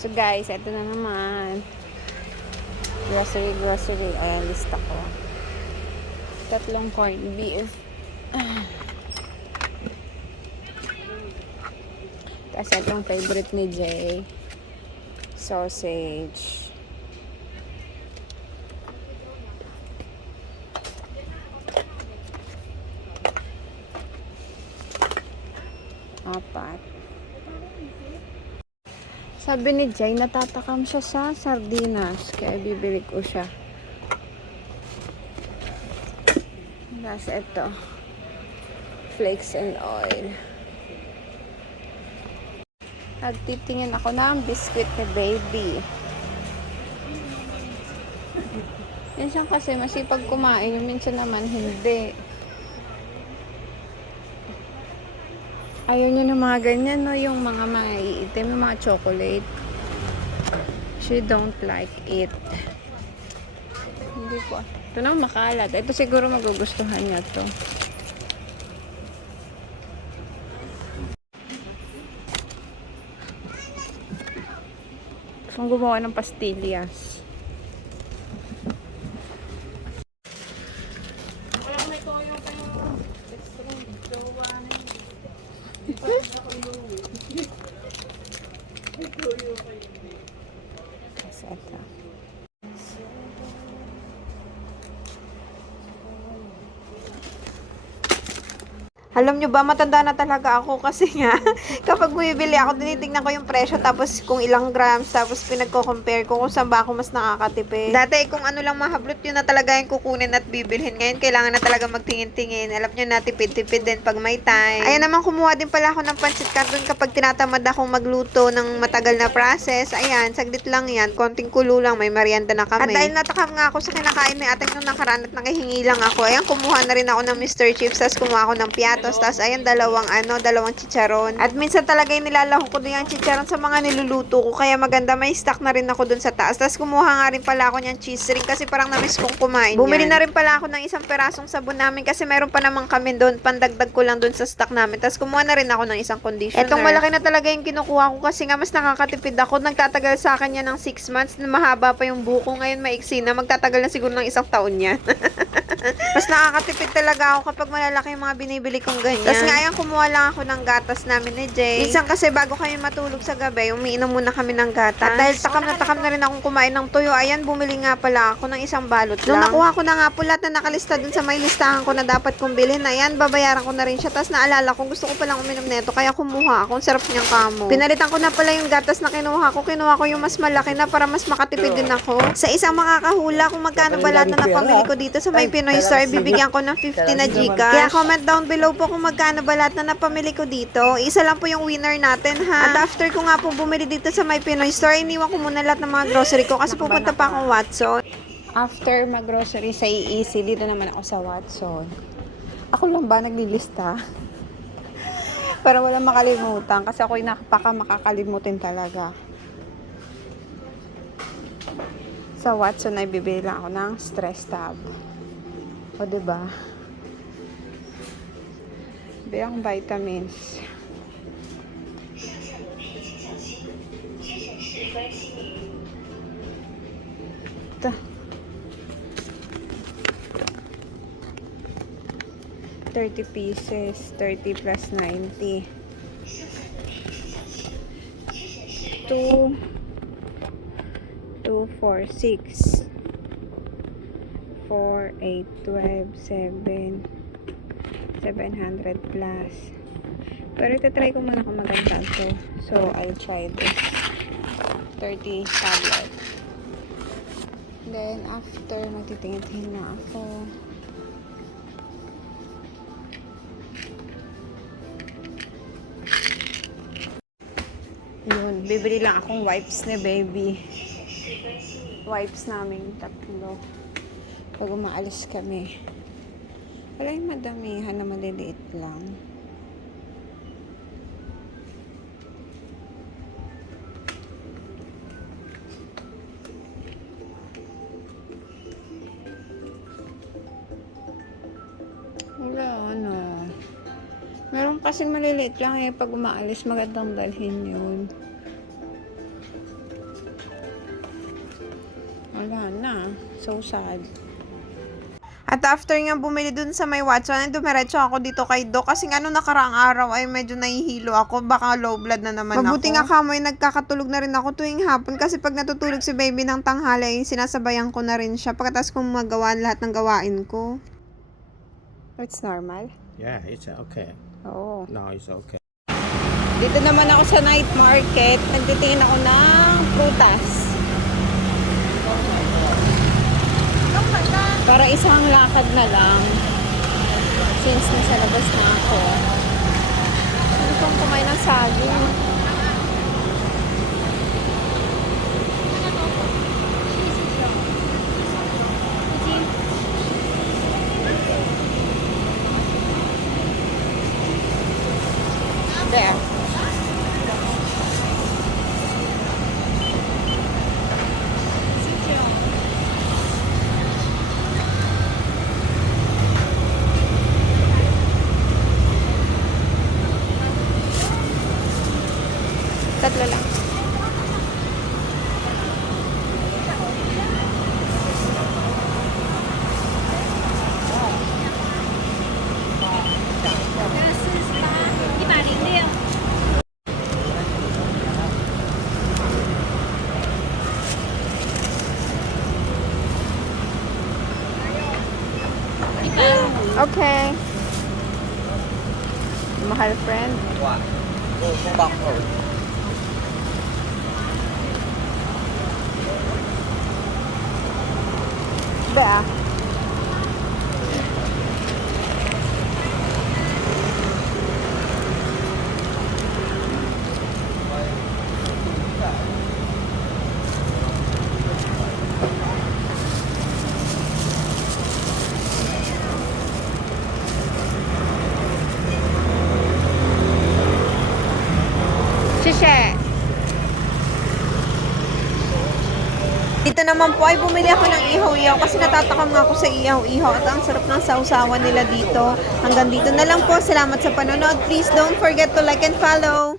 So guys, ito na naman. Grocery. Ayan, lista ko. 3 corned beef. Tapos itong favorite ni Jay. Sausage. Apat. Sabi ni Jay, natatakam siya sa sardinas. Kaya bibili ko siya. Tapos ito. Flakes and oil. Nagtitingin ako ng biscuit ni baby. Minsan kasi masipag kumain. Minsan naman hindi. Ayaw niya ng mga ganyan, no? Yung mga iitim, yung mga chocolate. She don't like it. Hindi ko. Ito na makalat. Ito siguro magugustuhan niya to. Gusto kong gumawa ng pastillas. Alam nyo ba, matanda na talaga ako kasi nga, kapag bumibili ako, tinitingnan ko yung presyo, tapos kung ilang grams, tapos pinagko-compare ko kung saan ba ako mas nakakatipid. Dati, kung ano lang mahablot, yun na talaga yung kukunin at bibilhin. Ngayon, kailangan na talaga magtingin-tingin. Alam nyo na, tipid-tipid din pag may time. Ayan naman, kumuha din pala ako ng pancit canton kapag tinatamad akong magluto ng matagal na process. Ayan, saglit lang yan, konting kulo lang, may merienda na kami. At dahil natakam nga ako sa kinakain ni ate nung nakaraan at nakahingi lang ako, ayan, kumuha na rin ako ng Mr. Chips, tapos kumuha ako ng piatos. Tapos ayan, dalawang chicharon. At minsan talaga yung nilalahok ko doon yung chicharon sa mga niluluto ko. Kaya maganda, may stock na rin ako doon sa taas. Tapos kumuha nga rin pala ako niyang cheese ring kasi parang namiss kong kumain yan. Bumili na rin pala ako ng isang perasong sabon namin kasi meron pa naman kami doon. Pandagdag ko lang doon sa stock namin. Tapos kumuha na rin ako ng isang conditioner. Etong malaki na talaga yung kinukuha ko kasi nga mas nakakatipid ako. Nagtatagal sa akin yan ng 6 months. Mahaba pa yung buko. Ngayon maiksi na. Magtatagal na siguro ng 1 taon yan. Mas nakakatipid talaga ako kapag malalaki yung mga binibili kong ganyan. Tapos ngayon, kumuha lang ako ng gatas namin ni Jay. Minsan kasi bago kami matulog sa gabi, umiinom muna kami ng gatas. At dahil takam na rin akong kumain ng tuyo, ayan, bumili nga pala ako ng isang balot lang. Nung nakuha ko na nga po lahat na nakalista dun sa may listahan ko na dapat kong bilhin, ayan, babayaran ko na rin siya. Tapos naalala ko, gusto ko palang uminom nito, kaya kumuha ako. Ang sarap niyang kamo. Pinalitan ko na pala yung gatas na kinuha ko yung mas malaki na para mas makatipid din ako. Sa isang makakahula kung magkano ba lahat na napamili ko dito sa may Pinoy Store, bibigyan ko ng 50 na Gcash. Kaya comment down below po kung magkano ba lahat na napamili ko dito. Isa lang po yung winner natin, ha. At after ko nga po bumili dito sa may Pinoy Store, iniwan ko muna lahat ng mga grocery ko kasi pupunta pa akong Watson. After mag-grocery sa EEC, dito naman ako sa Watson. Ako lang ba naglilista? Para walang makalimutan kasi ako'y makakalimutin talaga. Sa Watson ay bibili lang ako ng stress tab. O, diba? Bili akong vitamins. Ito. 30 pieces. 30 plus 90. 2, 4, 6. 4, 8, 12, 7. 700 plus. Pero itatry ko muna kung maganda to. So, I'll try this. 30 tablet. Then, after, magtitingin-tingin na ako. Yun, bibili lang akong wipes ni baby. Wipes namin 3. Pag umaalis kami. Wala yung madamihan na maliliit lang. Wala, meron kasing maliliit lang pag umaalis, magandang dalhin yun. Wala na. So sad. At after nga bumili dun sa may Watson, dumiretso ako dito kay Doc. Kasi ano nakaraang araw ay medyo nahihilo ako. Baka low blood na naman Mabuti ako. Mabuti nga kamoy, nagkakatulog na rin ako tuwing hapon. Kasi pag natutulog si baby ng tanghali, sinasabayan ko na rin siya. Pagkatapos kong magawa lahat ng gawain ko. It's normal? Yeah, it's okay. Oo. No, it's okay. Dito naman ako sa night market. Nagtitingin ako ng prutas. Para isang lakad na lang. Since nasa labas na ako. Ano pong kumain ng saging? There. Tatlo lang. Okay. Mahal friend. Ba? Shishe. Dito naman po ay bumili ako ng ihaw-ihaw kasi natatakam nga ako sa ihaw-ihaw at ang sarap ng sausawan nila dito. Hanggang dito na lang po. Salamat sa panonood. Please don't forget to like and follow.